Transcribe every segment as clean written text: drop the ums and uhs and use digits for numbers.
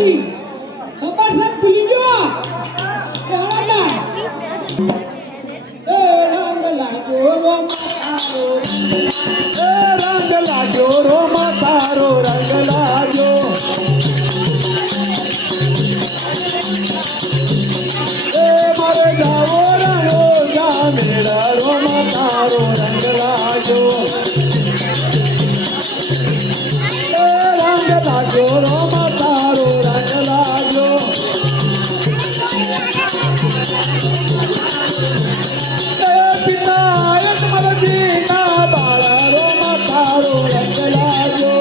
હતી ખબર છે ભૂલી ગયો રંગ લાગ્યો રોમા તારો રંગ લાગ્યો મારે જાવો રણો જા મેરા રોમા તારો રંગ લાગ્યો રોમા તારો રંગ લાગ્યો પિતા મરજીના બાળા રોમા તારો રંગ લાગ્યો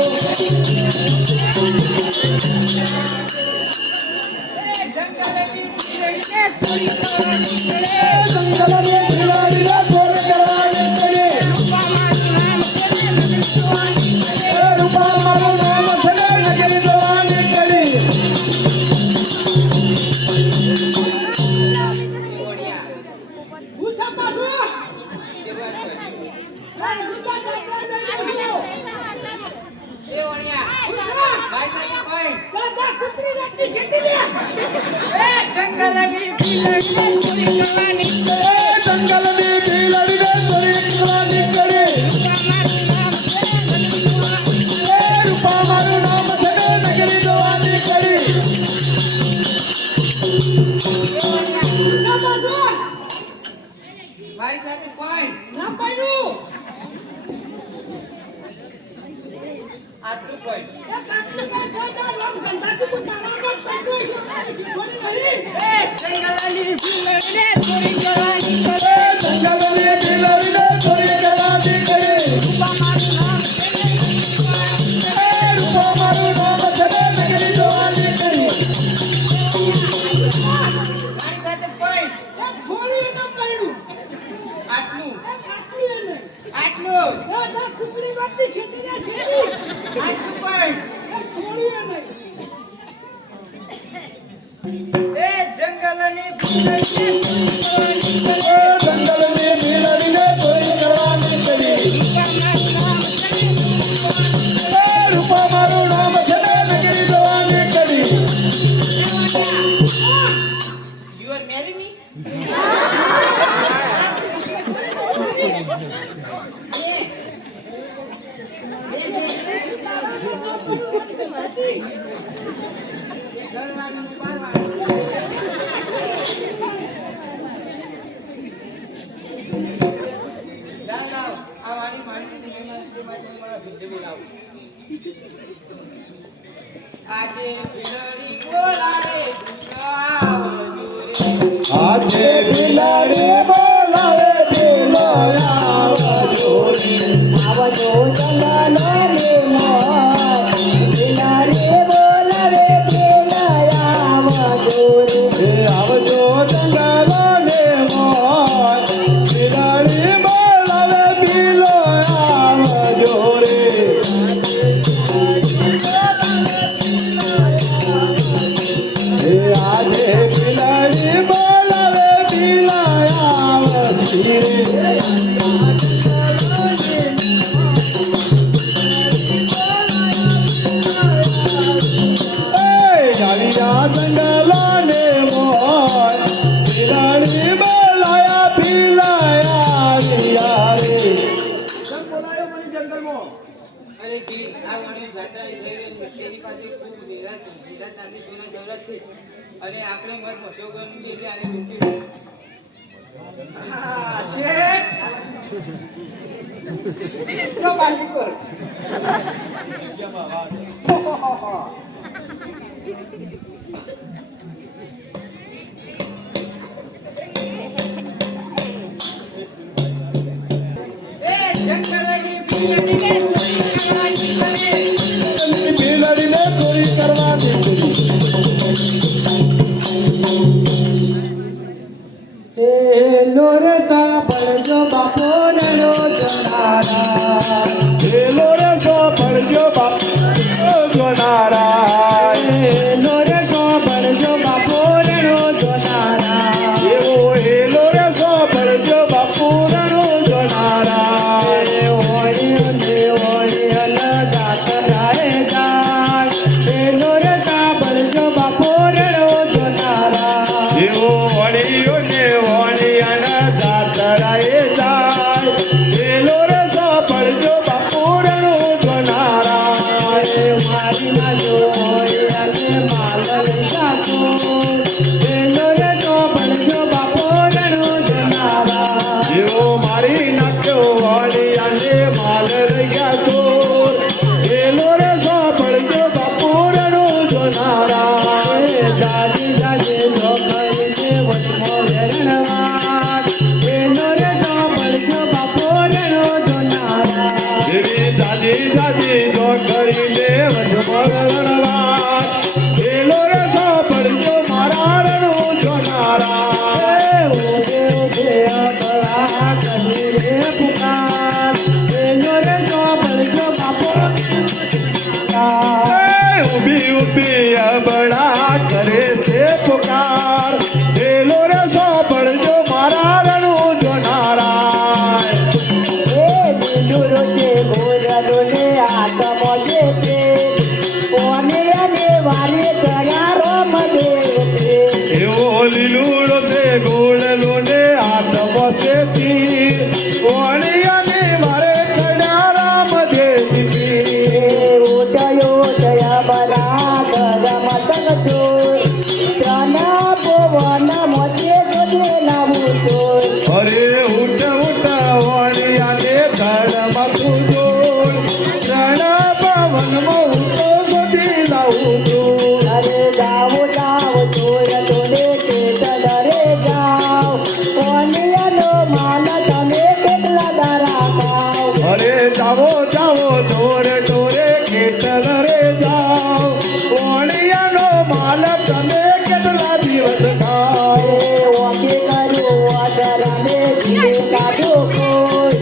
આજે બિલાડી બોલાવે આવજો જંગલો ને બિલાડી બોલાવે આવજો જંગલો ને બિલાડી બોલાવે આવજો રે આજે બિલાડી બોલાવે અને આપણે મત મશો ગયું છે એટલે આને મૂકી હા શેઠ જો બાલી કર એ જંગલની બિલાડીને ચોરી કરવાની રે સાંભળજો બાપો રણો જનારા રે સાંભળજો બાપો જનારા રે સાંભળજો બાપો રણો જનારા એવો રે સાંભળજો બાપો રણો જનારા હોય ને જાત રાય જાય રે સાંભળજો જાજી જાજી જો કરીને વચમાં રણવા એલો રે સાંભળજો મારા રણું જોનારા ઉભે ઉભે અબળા કરીને પુકાર એલો રે સાંભળજો બાપો ઉભી ઉભી અબળા કરે છે પુકાર એલો રે સાંભળજો મારા રણું જોનારા એવો લીલુડો તે ગોળલો ને હાથ વસે તીર ઓણિયાને મારે ચડ્યા રામ દેવી અરે ઉઠ ઉઠ ઓણિયાને ધડમાં તું જોડ ચણા પવનમાં ઉઠો બધી લાવું છું અરે જાઓ જાઓ ચોર તોડે કે ચડરે જાઓ કોનિયાનો માલ તમે કેટલા દારા ખાઓ અરે જાવો જાવો ઢોરે ઢોરે ખેતર રે જાઓ ઓણિયાનો માલ તમે કેટલા દિવસ ખાઓ ઓકે કર્યું અડરાને જીવે કાઢો કોઈ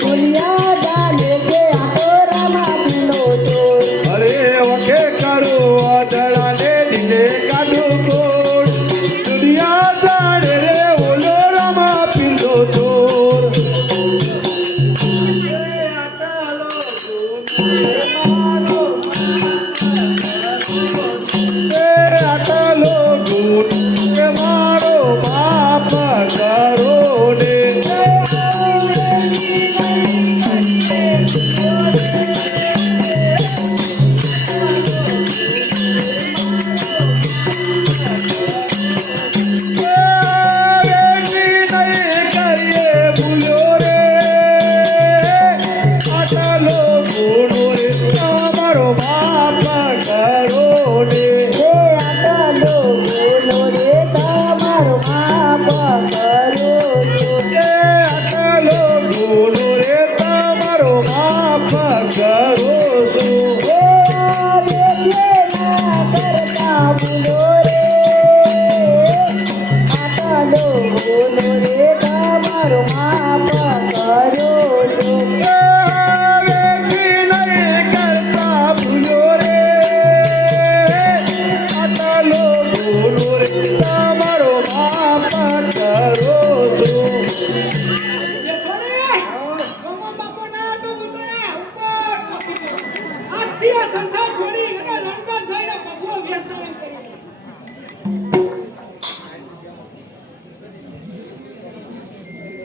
દુનિયા જાને કે આખો રામા પીલો ચોર અરે વખે કરું અધડાને દીને કાઢું કોડ દુનિયા જાણે રે ઓલો રામા પીલો ચોર આટલો ગુણ કે મારો બાપ કરો ને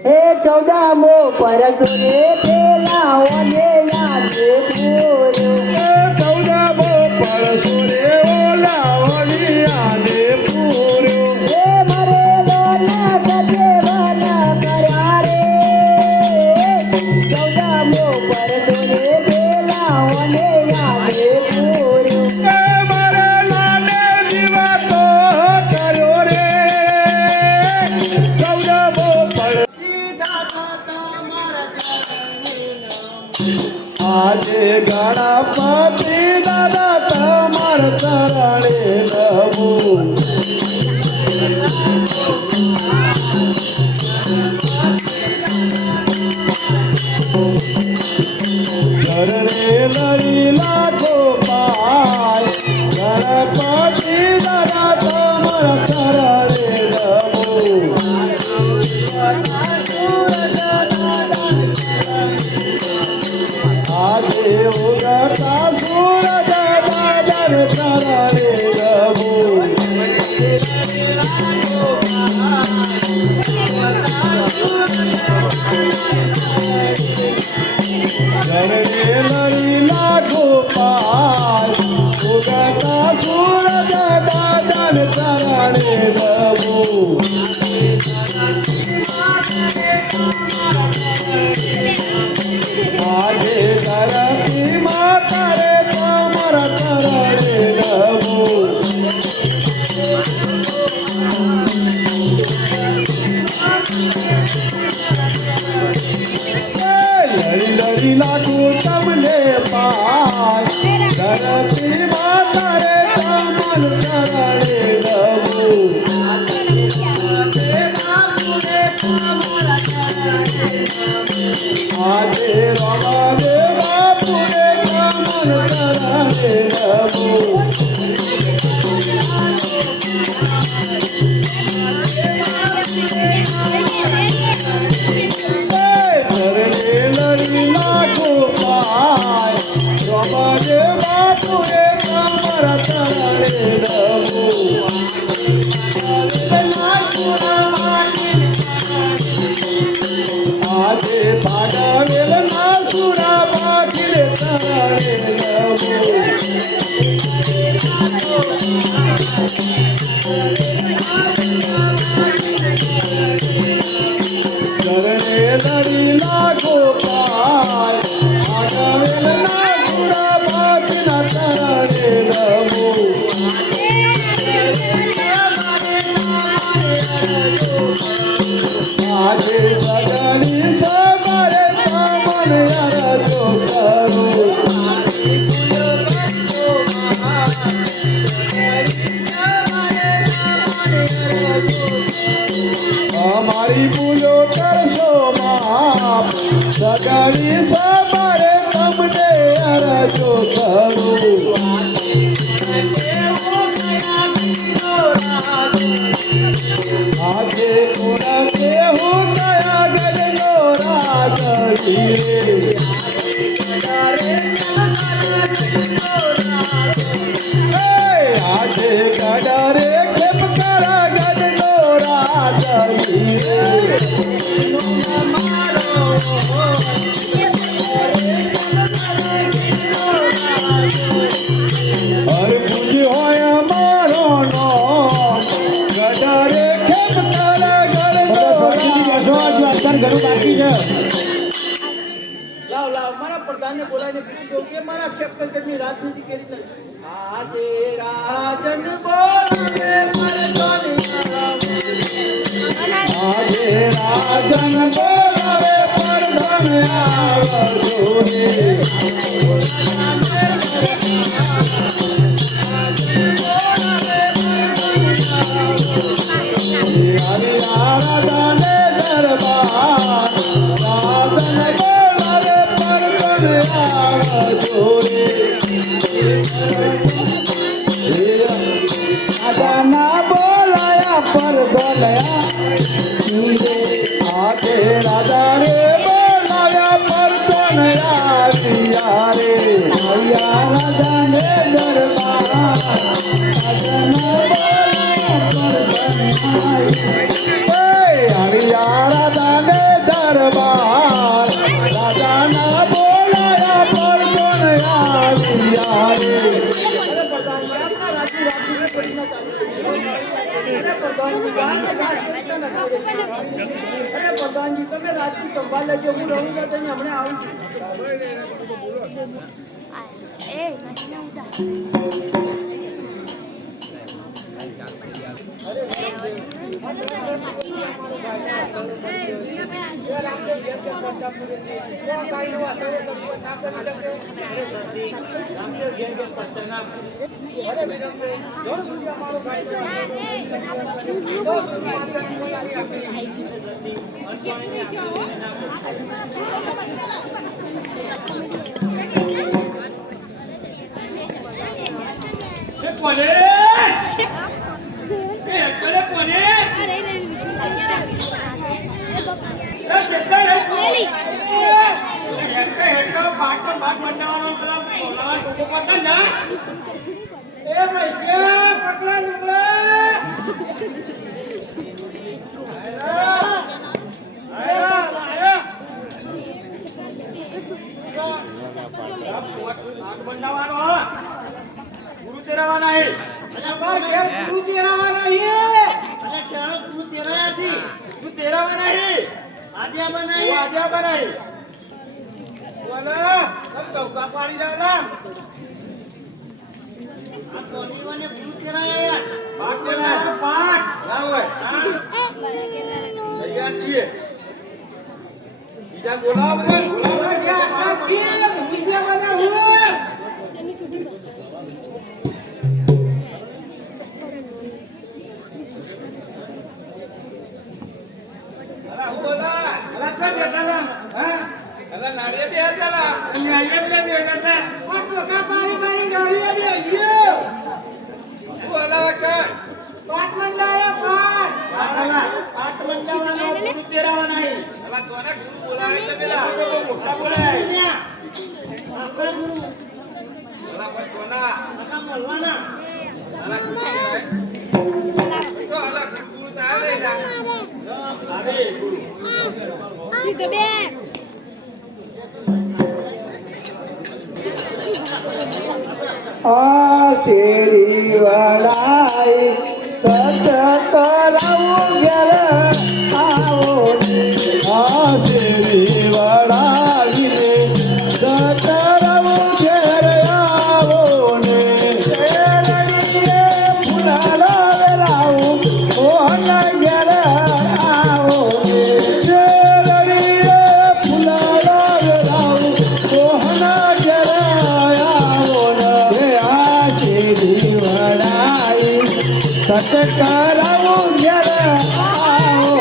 હે ચૌદામો પરસો રે પેલા ઓને યાદે પૂર્યો ચૌદામો પરસો રે ઓલા ઓલિયાને પૂર્યો હે મરેલો ના સજેવના કર્યા રે ચૌદામો પરસો રે પેલા ઓને યાદે પૂર્યો મારે લાને જીવાતો કર્યો રે ચૌદામો પર આજે ગણપતિ દાદા તમાર ચરણે નમું ઘરને લડી લાખો પાય ગણપતિ દાદા તમાર ચરણે નમું આજે ઉગતા સૂરજ દાદા ચરણે નમું ઘરને લડી લાખો પાય ઉગતા સૂરજ દાદા ચરણે નમું આજે ધરતી માતા રે તમાર ચરણે નમું લડી લડી લાગુ તમને આજે કડરે કેમ કરા ગજનો રાજી હર પૂજ હોય મારો નો ગડરે કેમ કરા ગજનો ઘણું બાકી છે. લાવ લાવ મારા પ્રધાનને બોલાવીને પૂછી દઉં કે મારા કેપ્ટનની રાજનીતિ કેવી રીતે આજે રાજન બોલાવે આજે રાજન બોલાવે પરધન આવજો રે. રાધાને દરબાર રાજન બોલાવે પરધન આવજો રે. રાધાના બોલાયા પરધનયા આજે રાધા રે બોલાવ્યા પરધન આવ્યા રે આવ્યા રાધાને દરબાર રાધાના રાધાને દરબાર રાધાના બોલાયા પરધન આવ્યા રે. અરે પ્રધાનજી તમે રાજની સંભાળ લેજો હું રહું છું તો હમણાં આવું છું તેરી વડાઈ સત કરાવું ઘેર આવો તેરી વડાવીને સત કરાવું ઘેર આવો ને ફૂલાલો વેલાવું ઓન ઘેર આવો ને ફૂલાલો વેલાવું ઓન ઘેર આવો ને વડાઈ સત કરાવું ઘેર આવો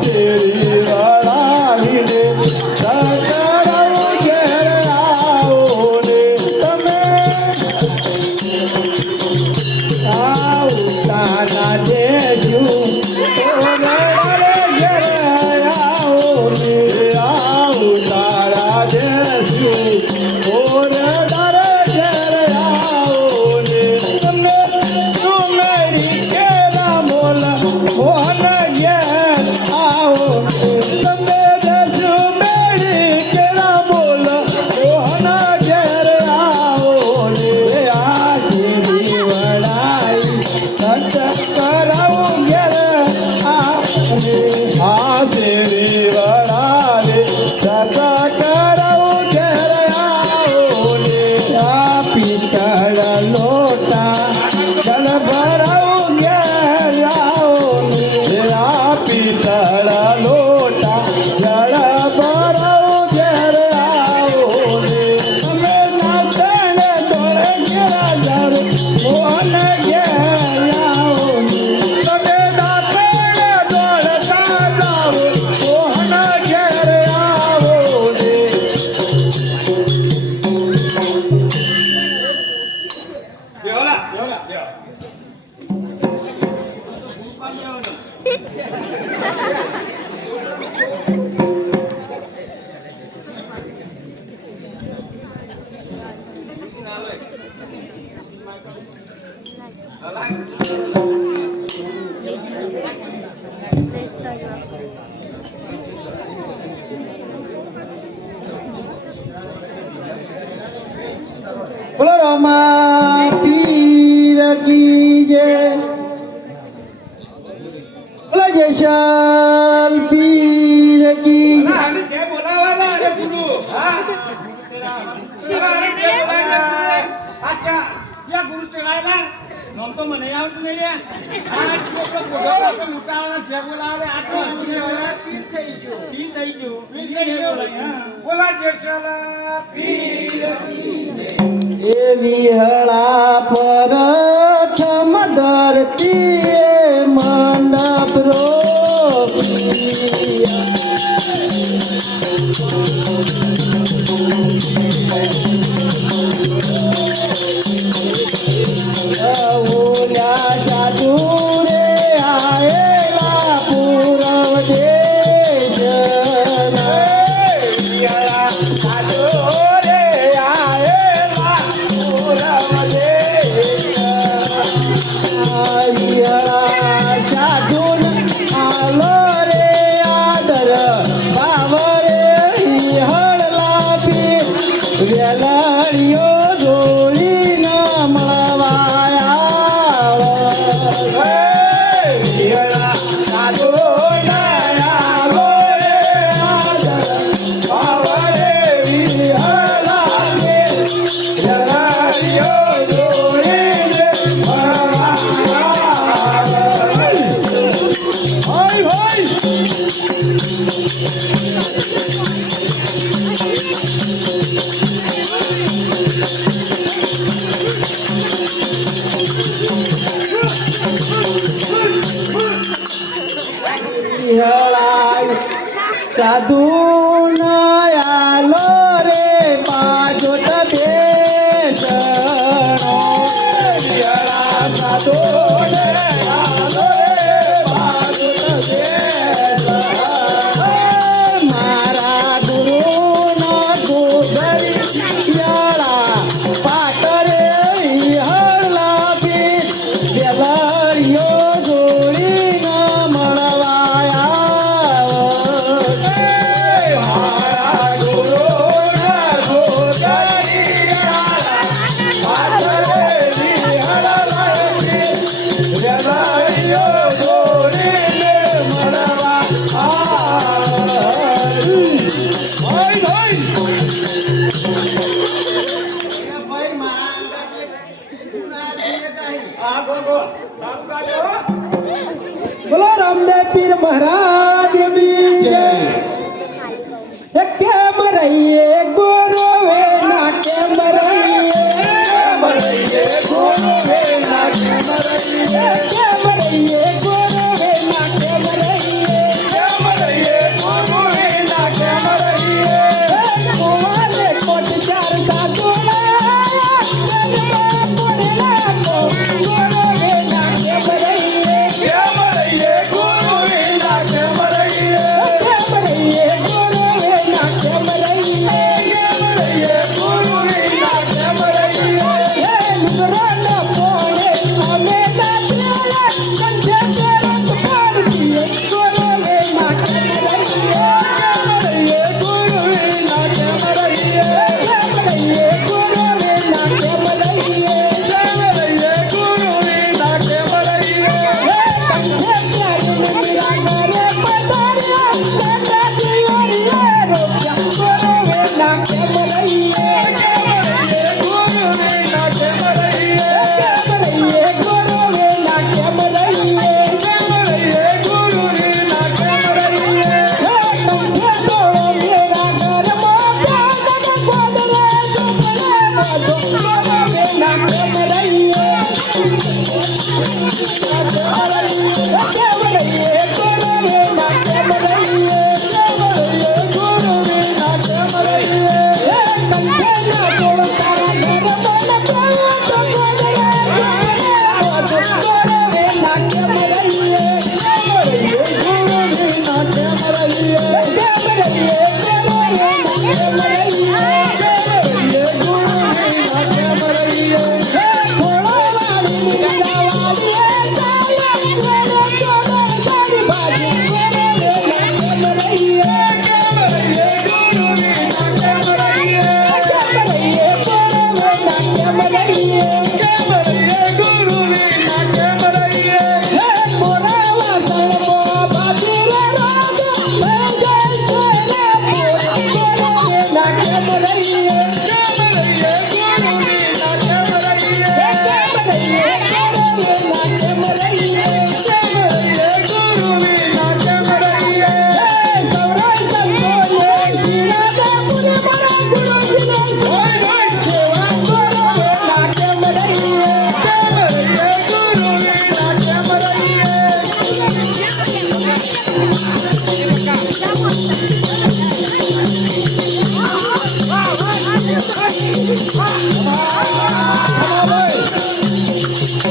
શેરી વડાવીને સત કરાવું ઘેર આવો ને તમે આવતા દેજો ઘેર આવો ને આવતા દેજો બોલો રમા પીર કી જય બોલો જયશાલ પીર કી જય. આને જે બોલાવાના અરે ગુરુ હા અચ્છા જ્યાં ગુરુ ચડાયેલા નામ તો મને આવતું નહીં લ્યા. આ છોકરો મોટો બાપે ઉતાવળા જે બોલાવે આટલો પીર થઈ ગયો પીર થઈ ગયું. પીર થઈ ગયો બોલા જેસાલા પીર એ વિહળા પ્રથમ ધરતી મંડપ ઓલા સાધુ રે આયેલા પૂરવ દેશના સાધુ નયાલો રે પાજો તબે સાધુ નયાલો રે પાજો તબે મારા ગુરુ નો ગુગરી યાળા પાટરે હળલા બી દેલરિયો જોડી ના મળવાયા બોલો રામદેવ પીર મહારાજ ની જય. કેમ રહીએ ગુરુ વે ના કેમ રહીએ ગુરુ વે ના કેમ રહીએ કેમ રહીએ ગુરુ વે ના કેમ રહીએ ગુરુ વે ના કેમ રહીએ કોવાલે કોટ ચાર સાધુ ગુરુ વે ના કેમ રહીએ ગુરુ વે ના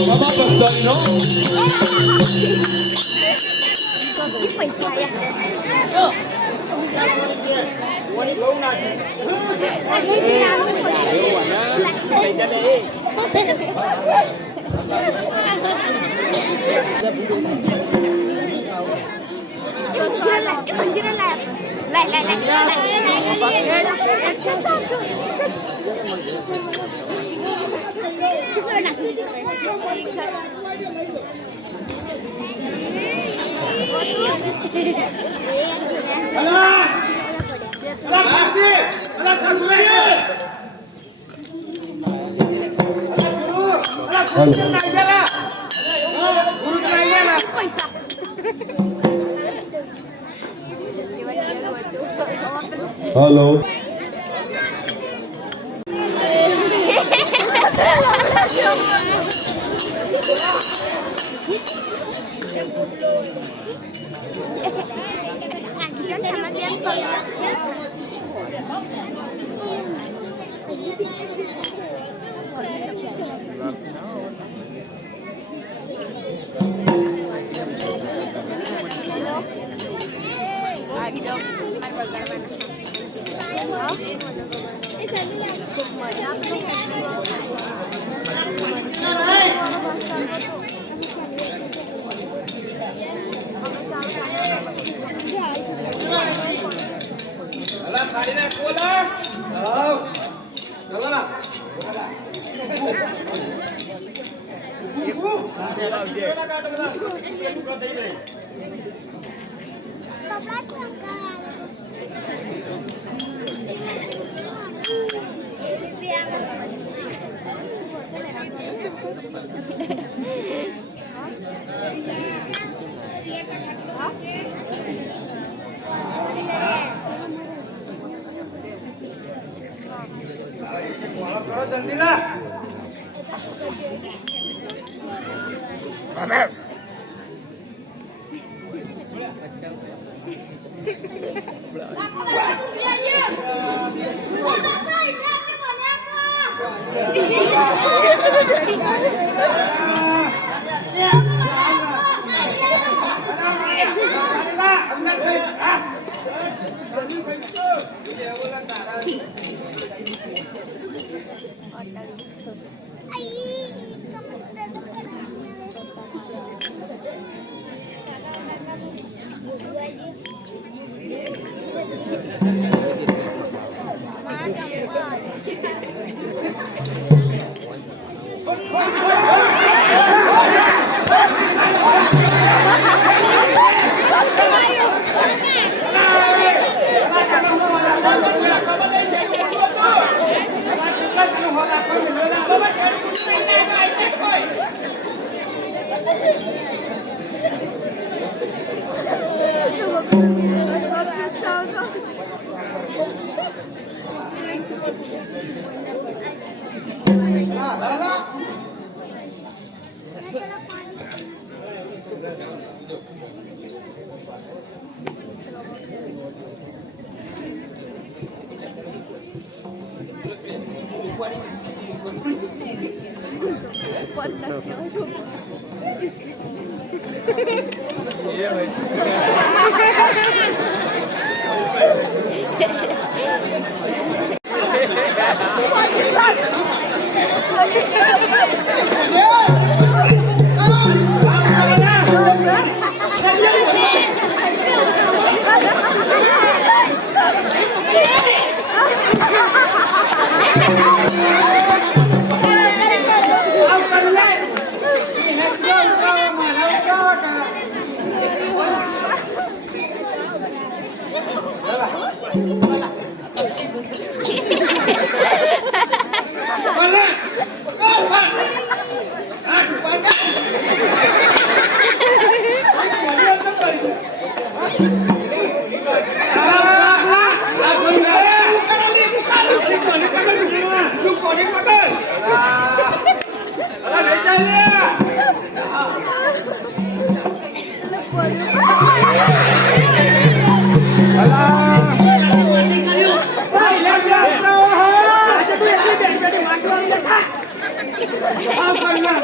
બાબા બંધારી નો કોની બહુ ના છે હેલો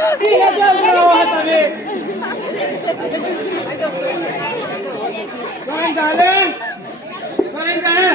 એને કેમ કરો આ તમે કોણ ચાલે કોણ ચાલે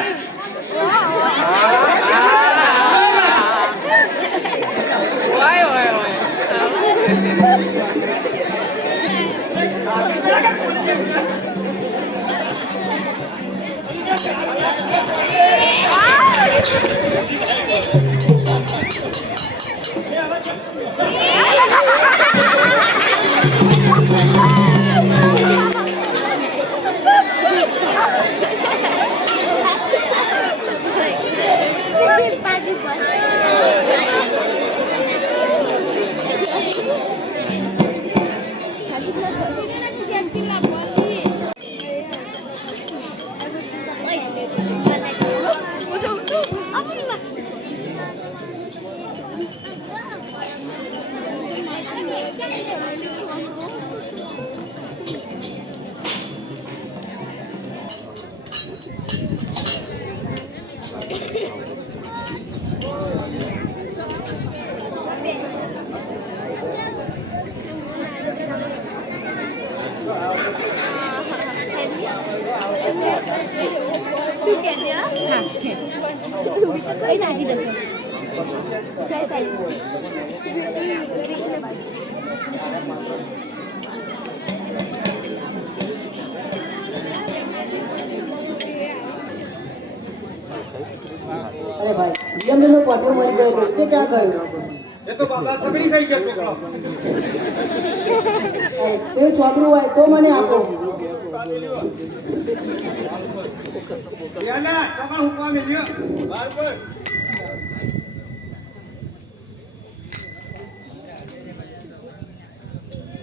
અરે ભાઈ એમને પાછો મરી ગયો તો તે ક્યાં ગયો એ તો બાબા સગડી થઈ ગયા છોકરો એ ચોપડું હોય તો મને આપો યાના ટકા હુકવા મેલ્યો બરાબર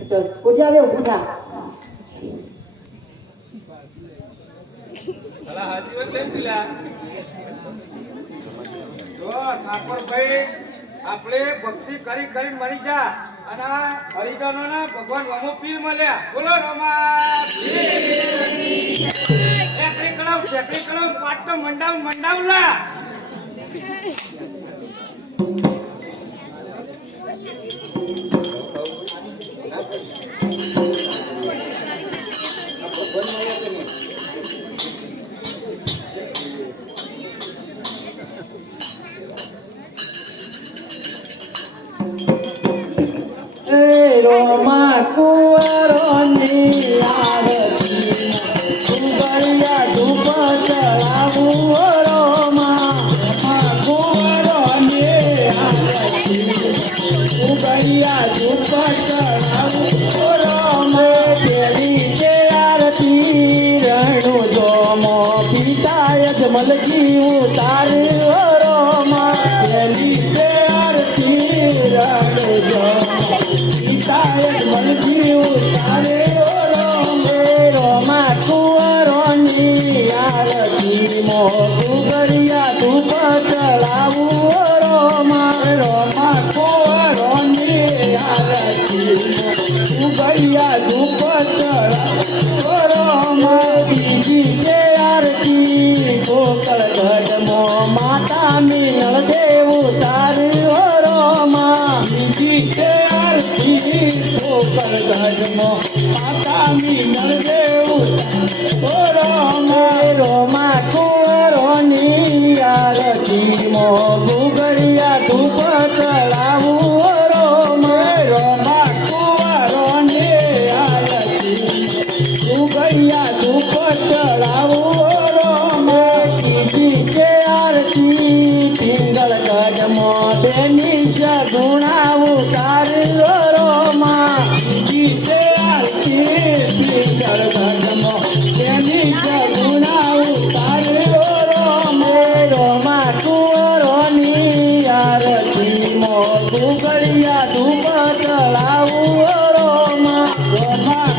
તો પૂજા રે ઉઠા અલા હાજી વાત કેમ દિલા જો ઠાકોરભાઈ આપણે ભક્તિ કરી કરીને મરી જા અને હરિજનોના ભગવાન વમો પીર મળ્યા બોલો રમા એકડી કળાવ પાટ તો મંડાવલા રોમા કુંવરોની આરતી કુંવરિયા ધૂપ ચડાવું રોમા કુંવરોની આરતી કુંવરિયા ધૂપ ચડાવું રોમા તેરી જે આરતી રણું જોમો પિતાય જમલજી ઉતાર્યો રોમા તેરી જે આરતી રણું જોમો રોમા કુંવરોની આરતી મોગરિયા ધૂપ ચડાવું રોમા કુંવરોની આરતી મોગરિયા ધૂપ ચડાવું રોમા બીજી જે આરતી ગોકળ ગઢમો માતા મિનળ દેવ તાર્યો રોમા બીજી જે ગોકળ ગઢમો માતા મિનળ દેવ રોમા કુંવરોની આરતી મો ગુગરિયા ધૂપ ચડાવું રોમા કુંવરોની આરતી ગુગરિયા ધૂપ ચડાવું રોમા કીધી જે આરતી પિંગળ ગઢમો બેની જગુણાવું તાર્યો રોમા કીધે આરતી પિંગળ ગઢમો બેની જગુણાવું તાર્યો રોમા કુંવરોની આરતી મો ગુગળિયા ધૂપ ચડાવું રોમા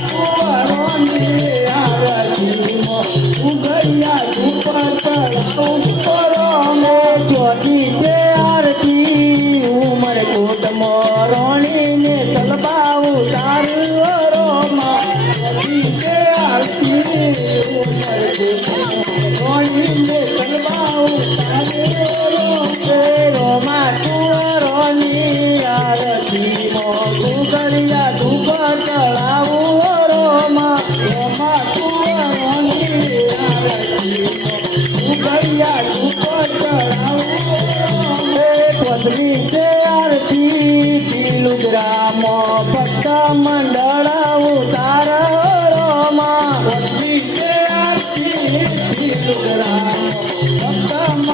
કુંવરોની આરતી મો ગુગળિયા ધૂપ ચડાવું રોમા જ્યોતિ જે આરતી ઉમર કોટ મોરણીને તલબાવું તાર્યો રોમા જ્યોતિ જે આરતી ઉમર કોટ મોરણીને તલબાવું તાર્યો રોમા કુંવરોની આરતી મો ડુગરા ભક્ત